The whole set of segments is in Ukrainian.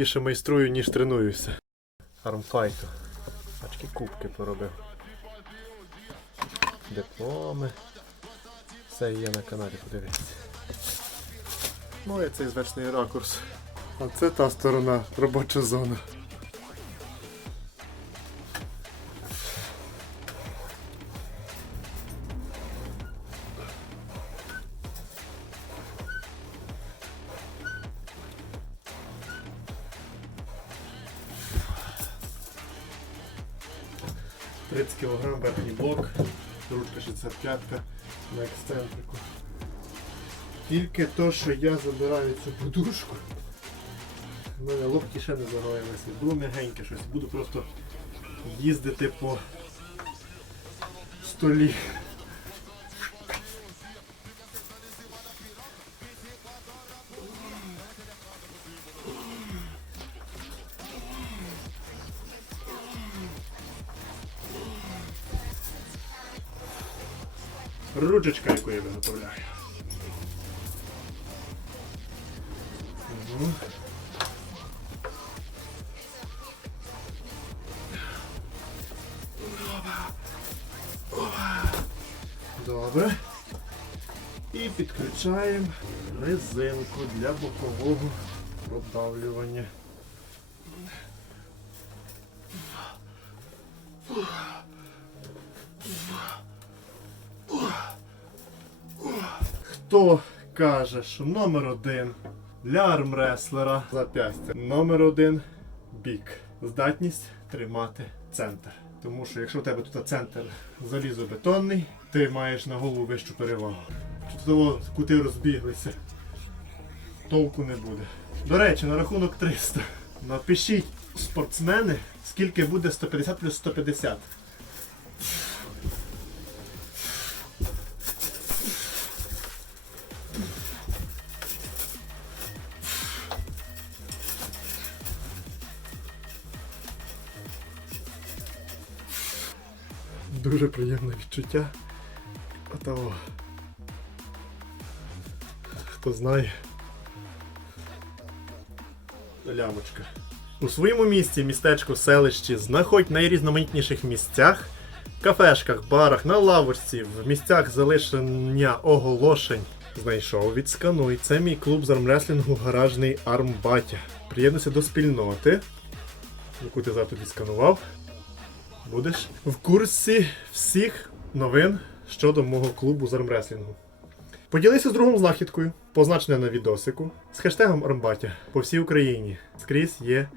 більше майструю, ніж тренуюся. Армфайту. Очки кубки поробив. Дипломи. Все є на каналі, подивіться. Ну і цей звичний ракурс. А це та сторона, робоча зона. Тридцять кг верхній блок, ручка 65 на ексцентрику. Тільки то, що я забираю цю подушку. У мене локті ще не загоїлися. Було м'ягеньке щось. Буду просто їздити по столі. Ручечка, яку я виготовляю. Мгм. Добре. І підключаємо резинку для бокового продавлювання. Хто каже, що номер один для армреслера зап'ястя. Номер один бік. Здатність тримати центр. Тому що якщо у тебе тут центр залізобетонний, ти маєш на голову вищу перевагу. Того кути розбіглися, толку не буде. До речі, на рахунок 300. Напишіть спортсмени, скільки буде 150 плюс 150. Дуже приємне відчуття. Отого. Хто знає. Лямочка. У своєму місті, містечку, селищі знаходь найрізноманітніших місцях, кафешках, барах, на лавочці, в місцях залишення оголошень. Знайшов, відскануй. Це мій клуб з армреслінгу гаражний Армбатя. Приєднуйся до спільноти, яку ти завтра відсканував будеш в курсі всіх новин щодо мого клубу з армреслінгу. Поділися з другом знахідкою, позначене на відосику, з хештегом Армбатя по всій Україні. Скрізь є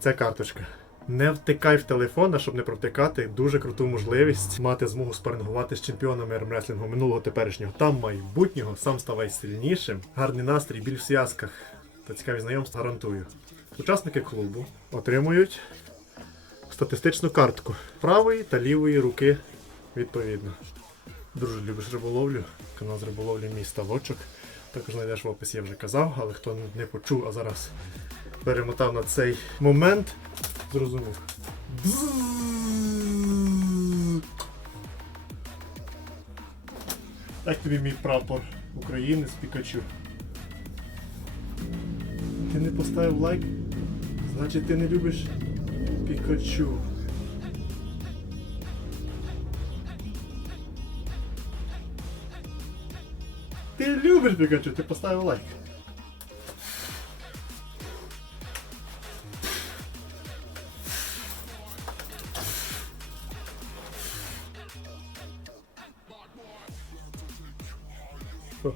ця карточка. Не втикай в телефон, а щоб не провтикати, дуже круту можливість мати змогу спарингувати з чемпіонами армреслінгу минулого теперішнього та майбутнього. Сам ставай сильнішим. Гарний настрій, біль в зв'язках та цікаві знайомства гарантую. Учасники клубу отримують статистичну картку правої та лівої руки відповідно. Друже, любиш риболовлю? Канал з риболовлі мій ставочок. Також знайдеш в описі, я вже казав, але хто не почув, а зараз перемотав на цей момент, зрозумів. Так тобі мій прапор України з Пікачу. Ти не поставив лайк? Значить ти не любиш Пікачу. Ти любиш Пікачу, ти поставив лайк. Що?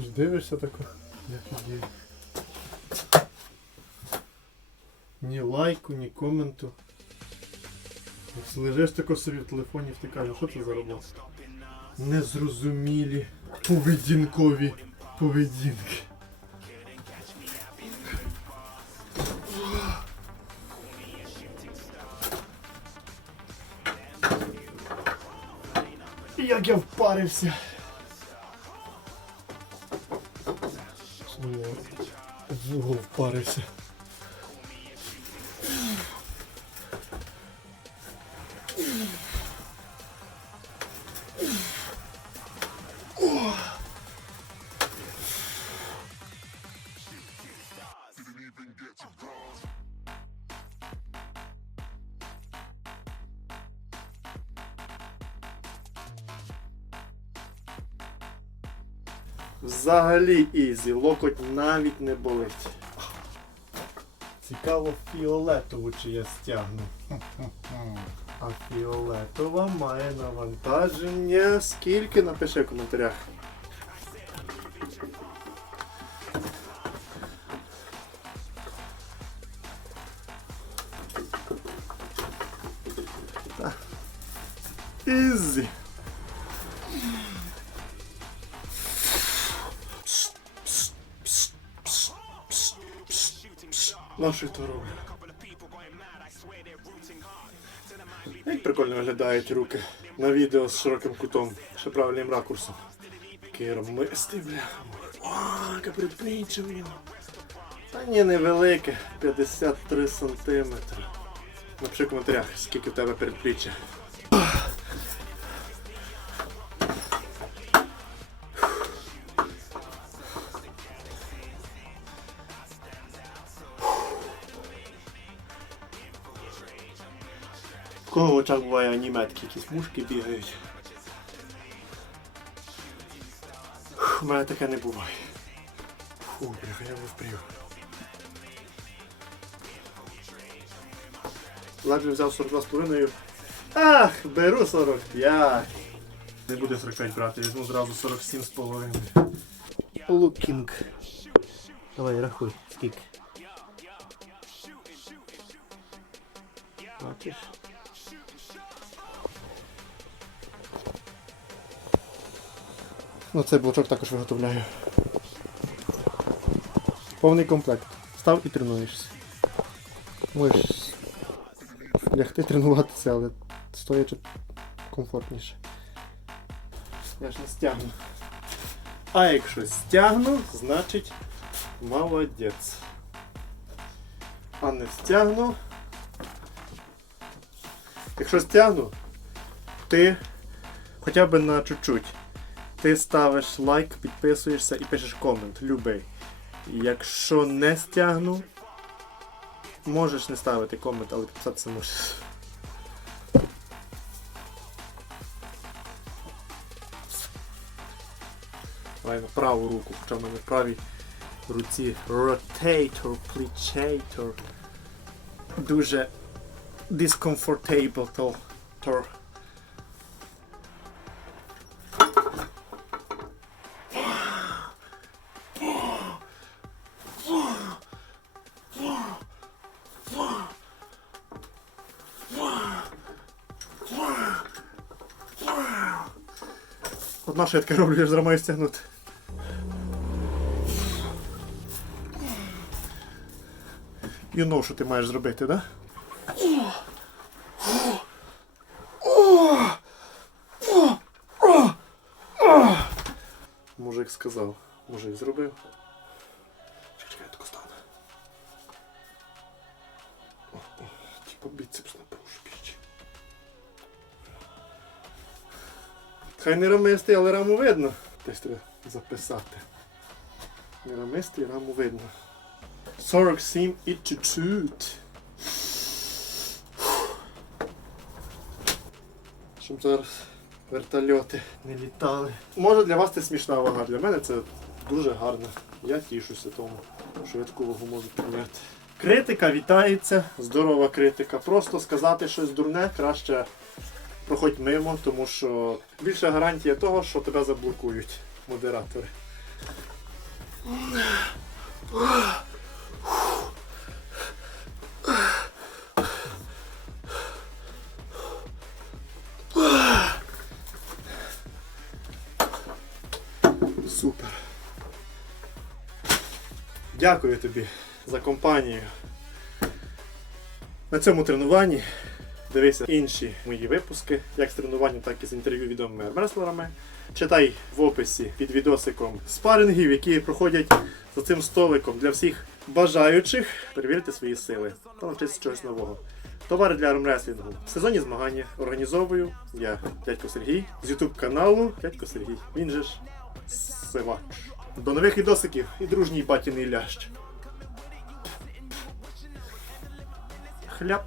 Ти дивишся тако? Ні лайку, ні коменту. Лежиш тако собі в телефоні втикаєш. Що це за робота? Незрозумілі поведінкові поведінки. Як я впарився. В угол впарився. Взагалі ізі, локоть навіть не болить. Цікаво фіолетову чи я стягну. А фіолетова має навантаження. Скільки? Напиши в коментарях. Ізі. Наші дороги. Як прикольно виглядають руки на відео з широким кутом, ще правильним ракурсом. Киром ромистий, бляха. О, він. Та ні, невелике, 53 сантиметри. Напиши в коментарях, скільки в тебе передпліччя. Кого в очах буває аніметки, якісь мушки бігають. У мене таке не буває. Фу, бляха, я впрів. Ледве взяв 42,5. Ах, беру 45. Не буде 45 брати, візьму зразу 47,5. Лукінг. Давай, рахуй, скільки. Бачиш? Ну, цей блочок також виготовляю. Повний комплект. Став і тренуєшся. Можеш лягти тренуватися, але стоячи комфортніше. Я ж не стягну. А якщо стягну, значить молодець. А не стягну. Якщо стягну, ти хоча б на чуть-чуть. Ти ставиш лайк, підписуєшся і пишеш комент, любий. Якщо не стягну, можеш не ставити комент, але підписатися можеш. Давай на праву руку, хоча в мене в правій руці rotator, plechator. Дуже discomfortable Одна таке роблю, я ж зараз маю стягнути. You know, що ти маєш зробити, да? Мужик сказав. Мужик зробив. Чекай, чекай, я тако стану. Типа біцепс напружуєш. Хай не рамистий, але раму видно. Десь треба записати. Не рамистий, раму видно. 47 і чуть-чуть. Щоб зараз вертольоти не літали. Може для вас це смішна вага, для мене це дуже гарно. Я тішуся тому, що я таку вагу можу підняти. Критика вітається, здорова критика. Просто сказати щось дурне краще проходь мимо, тому що більша гарантія того, що тебе заблокують модератори. Супер. Дякую тобі за компанію. На цьому тренуванні дивися інші мої випуски, як з тренуванням, так і з інтерв'ю відомими армреслерами. Читай в описі під відосиком спарингів, які проходять за цим столиком для всіх бажаючих перевірити свої сили та навчитися чогось нового. Товари для армреслінгу. Сезонні змагання організовую я, дядько Сергій, з YouTube каналу Дядько Сергій. Він же ж Сивач. До нових відосиків і дружній батіний лящ. Хляп.